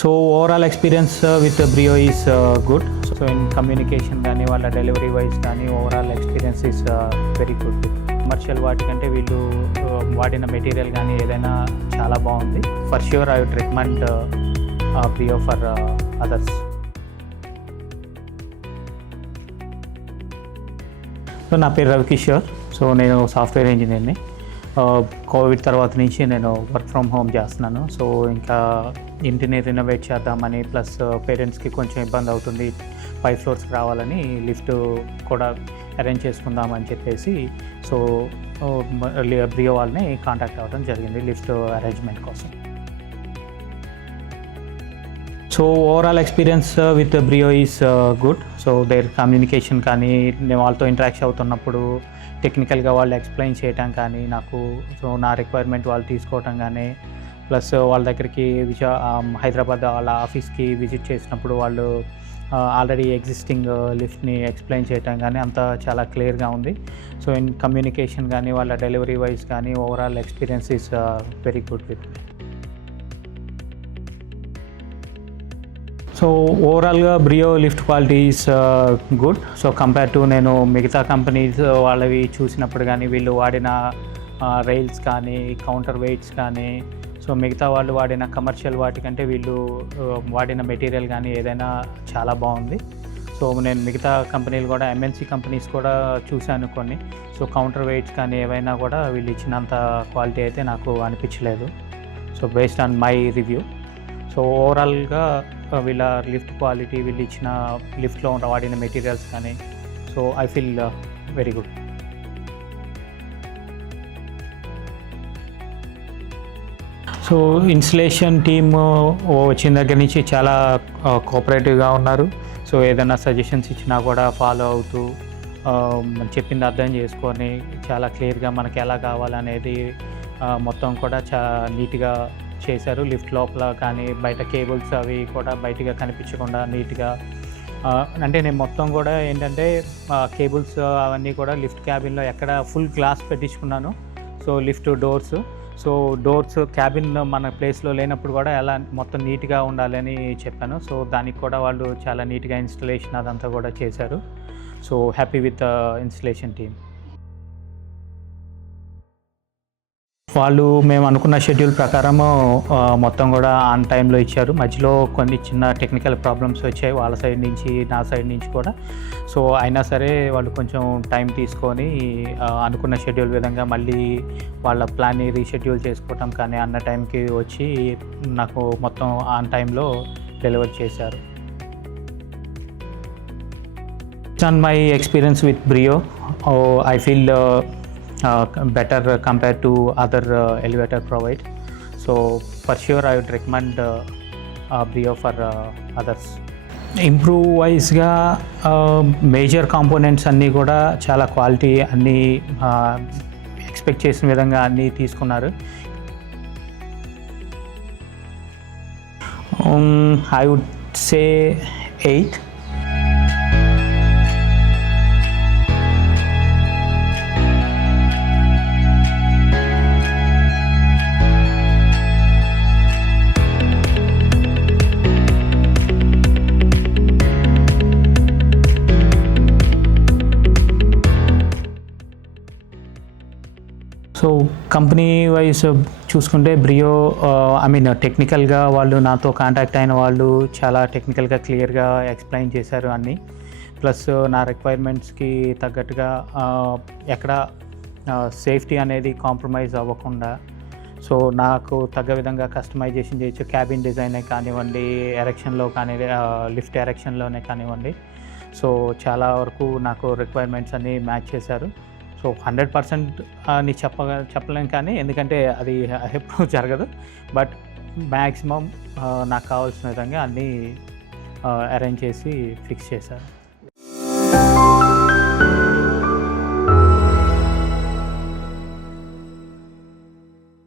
So overall experience with Brio is good. So in communication కానీ వాళ్ళ delivery wise కానీ overall experience is very good. Commercial వాటికంటే వీళ్ళు వాడిన మెటీరియల్ కానీ ఏదైనా చాలా బాగుంది. For sure I would recommend Brio for others. So నా పేరు రవికిషోర్. సో నేను సాఫ్ట్వేర్ ఇంజనీర్ని. కోవిడ్ తర్వాత నుంచి నేను వర్క్ ఫ్రమ్ హోమ్ చేస్తున్నాను. సో ఇంకా ఇంటిని రినోవేట్ చేద్దామని, ప్లస్ పేరెంట్స్కి కొంచెం ఇబ్బంది అవుతుంది 5 ఫ్లోర్స్కి రావాలని లిఫ్ట్ కూడా అరేంజ్ చేసుకుందామని చెప్పేసి సో బ్రియో వాళ్ళని కాంటాక్ట్ అవ్వడం జరిగింది లిఫ్ట్ అరేంజ్మెంట్ కోసం. So overall experience with Brio is good. So their communication కానీ, నేను వాళ్ళతో ఇంటరాక్ట్ అవుతున్నప్పుడు టెక్నికల్గా వాళ్ళు ఎక్స్ప్లెయిన్ చేయటం కానీ నాకు, సో నా రిక్వైర్మెంట్ వాళ్ళు తీసుకోవటం కానీ, ప్లస్ వాళ్ళ దగ్గరికి హైదరాబాద్ వాళ్ళ ఆఫీస్కి విజిట్ చేసినప్పుడు వాళ్ళు ఆల్రెడీ ఎగ్జిస్టింగ్ లిఫ్ట్ని ఎక్స్ప్లెయిన్ చేయటం కానీ అంతా చాలా క్లియర్గా ఉంది. సో ఇన్ కమ్యూనికేషన్ కానీ వాళ్ళ డెలివరీ వైజ్ కానీ overall experience is very good with me. So ఓవరాల్గా Brio lift quality is good. So compare to నేను మిగతా కంపెనీస్ వాళ్ళవి చూసినప్పుడు కానీ, వీళ్ళు వాడిన రైల్స్ కానీ, కౌంటర్ వెయిట్స్ కానీ, సో మిగతా వాళ్ళు వాడిన కమర్షియల్ వాటికంటే వీళ్ళు వాడిన మెటీరియల్ కానీ ఏదైనా చాలా బాగుంది. సో నేను మిగతా కంపెనీలు కూడా ఎంఎన్సీ కంపెనీస్ కూడా చూశాను కొన్ని. సో కౌంటర్ వెయిట్స్ కానీ ఏవైనా కూడా వీళ్ళు ఇచ్చినంత క్వాలిటీ అయితే నాకు అనిపించలేదు. So based on my review. So ఓవరాల్గా వీళ్ళ లిఫ్ట్ క్వాలిటీ, వీళ్ళు ఇచ్చిన లిఫ్ట్లో వాడిన మెటీరియల్స్ కానీ, so I feel very good. So installation team వచ్చిన దగ్గర నుంచి చాలా కోఆపరేటివ్గా ఉన్నారు. సో ఏదైనా సజెషన్స్ ఇచ్చినా కూడా ఫాలో అవుతూ చెప్పింది అర్థం చేసుకొని చాలా క్లియర్గా మనకి ఎలా కావాలనేది మొత్తం కూడా నీట్గా చేశారు. లిఫ్ట్ లోపల కానీ బయట కేబుల్స్ అవి కూడా బయటగా కనిపించకుండా నీట్గా, అంటే నేను మొత్తం కూడా ఏంటంటే కేబుల్స్ అవన్నీ కూడా లిఫ్ట్ క్యాబిన్లో ఎక్కడ ఫుల్ గ్లాస్ పెట్టించుకున్నాను. సో లిఫ్ట్ డోర్స్ క్యాబిన్ మన ప్లేస్లో లేనప్పుడు కూడా ఎలా మొత్తం నీట్గా ఉండాలని చెప్పాను. సో దానికి కూడా వాళ్ళు చాలా నీట్గా ఇన్స్టలేషన్ అదంతా కూడా చేశారు. So happy with installation team. వాళ్ళు మేము అనుకున్న షెడ్యూల్ ప్రకారము మొత్తం కూడా ఆన్ టైంలో ఇచ్చారు. మధ్యలో కొన్ని చిన్న టెక్నికల్ ప్రాబ్లమ్స్ వచ్చాయి వాళ్ళ సైడ్ నుంచి, నా సైడ్ నుంచి కూడా. సో అయినా సరే వాళ్ళు కొంచెం టైం తీసుకొని అనుకున్న షెడ్యూల్ విధంగా మళ్ళీ వాళ్ళ ప్లాన్ని రీషెడ్యూల్ చేసుకోవటం కానీ అన్న టైంకి వచ్చి నాకు మొత్తం ఆన్ టైంలో డెలివర్ చేశారు. On my experience with Brio, I feel better compared to other elevator provide. So for sure I would recommend Brio for others. Improve వైజ్గా మేజర్ కాంపోనెంట్స్ అన్నీ కూడా చాలా క్వాలిటీ అన్నీ ఎక్స్పెక్ట్ చేసిన విధంగా అన్నీ తీసుకున్నారు. I would say 8. So company wise చూసుకుంటే బ్రియో టెక్నికల్గా వాళ్ళు నాతో కాంటాక్ట్ అయిన వాళ్ళు చాలా టెక్నికల్గా క్లియర్గా ఎక్స్ప్లెయిన్ చేశారు అన్నీ. ప్లస్ నా రిక్వైర్మెంట్స్కి తగ్గట్టుగా ఎక్కడ సేఫ్టీ అనేది కాంప్రమైజ్ అవ్వకుండా, సో నాకు తగ్గ విధంగా కస్టమైజేషన్ చేయొచ్చు. క్యాబిన్ డిజైనే కానివ్వండి, ఎరెక్షన్లో కానీ, లిఫ్ట్ ఎరెక్షన్లోనే కానివ్వండి. సో చాలా వరకు నాకు రిక్వైర్మెంట్స్ అన్నీ మ్యాచ్ చేశారు. సో 100% అని చెప్పలేం కానీ, ఎందుకంటే అది ఎప్పుడు జరగదు. బట్ మ్యాక్సిమం నాకు కావాల్సిన విధంగా అన్నీ అరేంజ్ చేసి ఫిక్స్ చేశారు.